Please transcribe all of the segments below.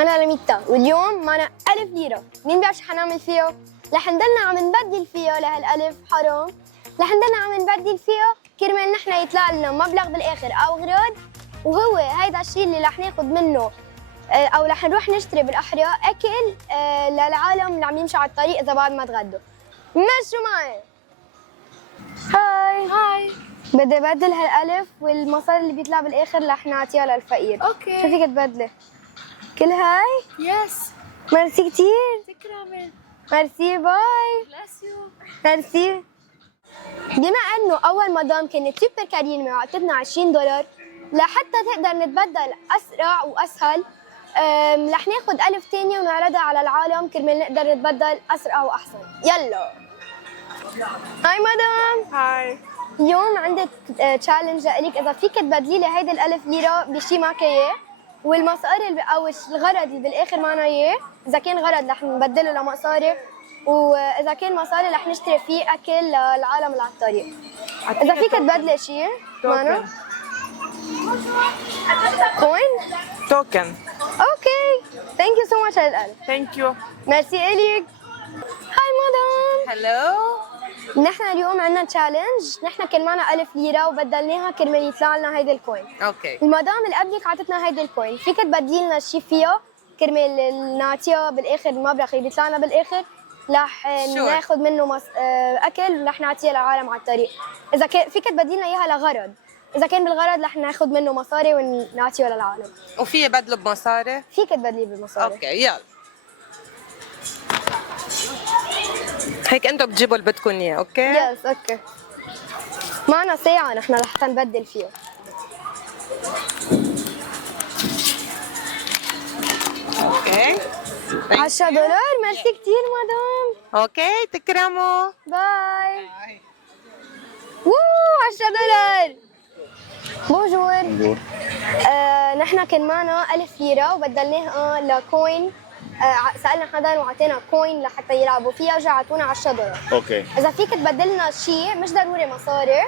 أنا لميتا واليوم معنا 1000 ليرة. مين بيعرف شو حنعمل فيه؟ رح نضلنا عم نبدل فيه لهالألف حرام. رح نضلنا عم نبدل فيه كرمال نحن يطلع لنا مبلغ بالآخر أو أغراض، وهو هيدا الشيء اللي رح ناخذ منه أو رح نروح نشتري بالأحرى أكل للعالم اللي عم يمشوا على الطريق إذا بعد ما تغدوا. مشوا معي. هاي بدي بدل هالألف والمصاري اللي بيطلع بالآخر رح نعطيها للفقير. اوكي. شو فيك تبدلي؟ كل هاي؟ يس. ميرسي كتير. تكرمي. ميرسي باي. بليس يو. ميرسي. بما انه اول مدام كانت سوبر كريمه وعطتنا 20 دولار لحتى تقدر نتبدل اسرع واسهل، رح ناخذ 1000 ثانيه ونعرضها على العالم كرمال نقدر نتبدل اسرع واحسن. يلا. هاي مدام. هاي. اليوم عندك تشالنج لك، اذا فيك تبدلي لي هيدي ال1000 ليره بشي معك اياه، والمصاري او الغرض اللي بالاخر معنا اياه، اذا كان غرض رح نبدله لمصاري، واذا كان مصاري رح نشتري فيه اكل للعالم اللي على الطريق. اذا فيك تبدلي شيء معنا كوين. توكن. اوكي ثانك يو سو ماتش على الألف. ثانك يو. ميرسي اليك. هاي مدام. هلو. نحن اليوم عندنا تشالنج، نحن كان معنا 1000 ليره وبدلناها كرمال يطلع لنا هيدي الكوين. اوكي. المدام اللي قبلك عطتنا هيدي الكوين، فيك تبدلي لنا شيء فيها كرمال نعطيها بالاخر المبلغ اللي بيطلع لنا بالاخر رح ناخذ منه اكل ورح نعطيه للعالم على الطريق. اذا كان فيك تبدلي لنا اياها لغرض، اذا كان بالغرض رح ناخذ منه مصاري ونعطيه للعالم. وفي بدله بمصاري؟ فيك تبدلي بالمصاري. اوكي يلا. هيك انتم بتجيبوا اللي بدكم اياه. اوكي. يس اوكي. معنا ساعة نحن رح نبدل فيها. اوكي. 10 دولار. ميرسي كثير مدام. اوكي تكرموا. باي. ووو 10 دولار. بونجور. نحن كان معنا 1000 ليرة وبدلناها لكوين. سألنا حدا وعطينا كوين لحتى يلعبوا فيها ورجع عطونا 10 دولار. اوكي. إذا فيك تبدلنا شيء مش ضروري مصاري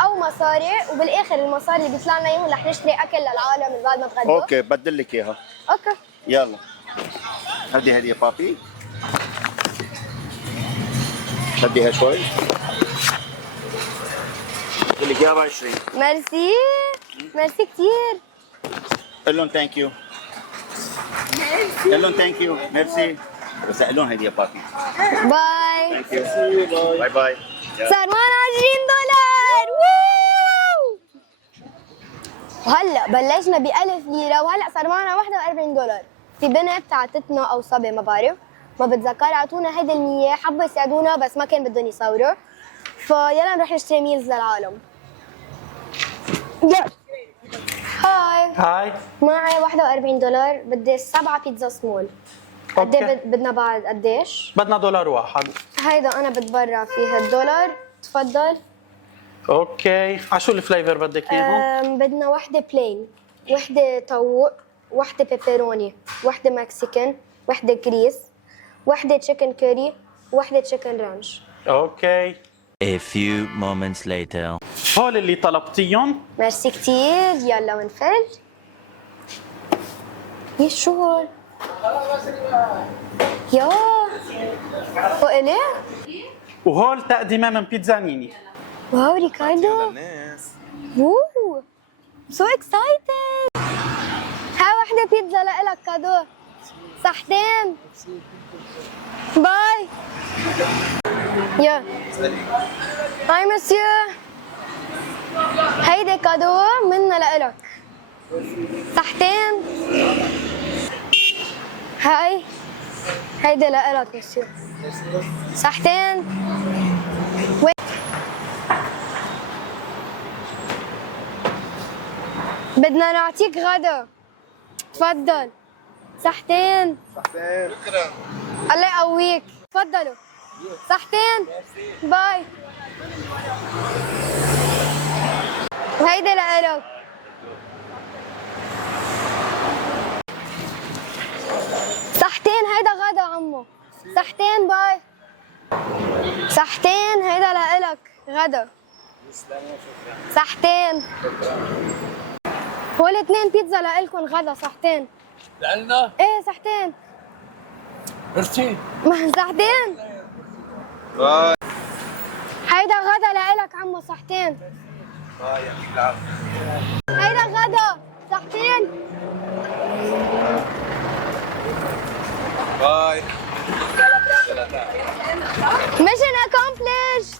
أو مصاري، وبالآخر المصاري اللي بيطلع لنا إياهم رح نشتري أكل للعالم اللي بعد ما تغدوا. اوكي بدل لك اياها. أوكي. يلا هدي هديه بابي. هديها شوي. بدل لك اياها ب 20. ميرسي. ميرسي كثير. قول لهم ثانك يو. قول لهم ثانك يو. ميرسي. بس قول لهم هديه بابي. باي. ثانك يو. باي باي. صار معنا 20 دولار. ووو. وهلا بلشنا ب 1000 ليرة وهلا صار معنا 41 دولار. في بنت عطتنا او صبي ما بعرف، ما بتذكر، عطونا هيدي ال100 حبوا يساعدونا بس ما كان بدهم يصوروا، فيلا نروح نشتري ميلز للعالم. يلا. هاي. معي 41 دولار، بدي 7 بيتزا سمول. قد ايه بدنا بعد قديش؟ بدنا دولار واحد. هيدا انا بتبرع فيها الدولار، تفضل. اوكي، عشو الفليفر بدك اياهم؟ بدنا وحده بلين، وحده طوق، وحده بيبروني، وحده مكسيكان، وحده كريس، وحده تشيكن كوري، وحده تشيكن رانش. اوكي. A few moments later. هول اللي طلبتيهم؟ ميرسي كتير. يلا ونفل. ايه شو هول؟ يا هو إلي؟ وهول تقديمه من بيتزانيني. واو ريكاردو. ووو سو اكسايتد. هاي وحده بيتزا لإلك كادو. صحتين. باي. يا هاي مسيو، هيدي كادو منا لإلك. صحتين. هاي هيدي لإلك مسيو. صحتين. بدنا نعطيك غدا. تفضل. صحتين. صحتين. شكرا. الله يقويك. تفضلوا. صحتين. باي. وهيدي لإلك. صحتين. هيدا غدا عمو. صحتين. باي. صحتين. هيدا لإلك غدا. صحتين. هول 2 بيتزا لإلكن غدا. صحتين. لعنا ايه صحتين. ميرسي. صحتين. باي. هيدا غدا لإلك عمو صحتين. باي يعطيك العافية. هيدا غدا صحتين. باي. ميشن accomplished.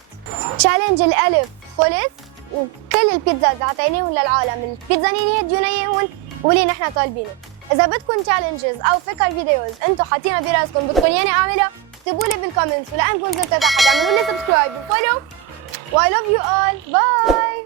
تشالنج الألف خلص وكل البيتزاز عطيناهم للعالم. البيتزانيني ديونيهم واللي نحن طالبينه. إذا بدكم تشالنجز أو فكر فيديوز أنتم حاطينها براسكم بدكم ياني أعملها اكتبوا لي بالكومنتس ولأنكم زرتوا تحت اعملوا لي سبسكرايب وفولو. I love you all. Bye.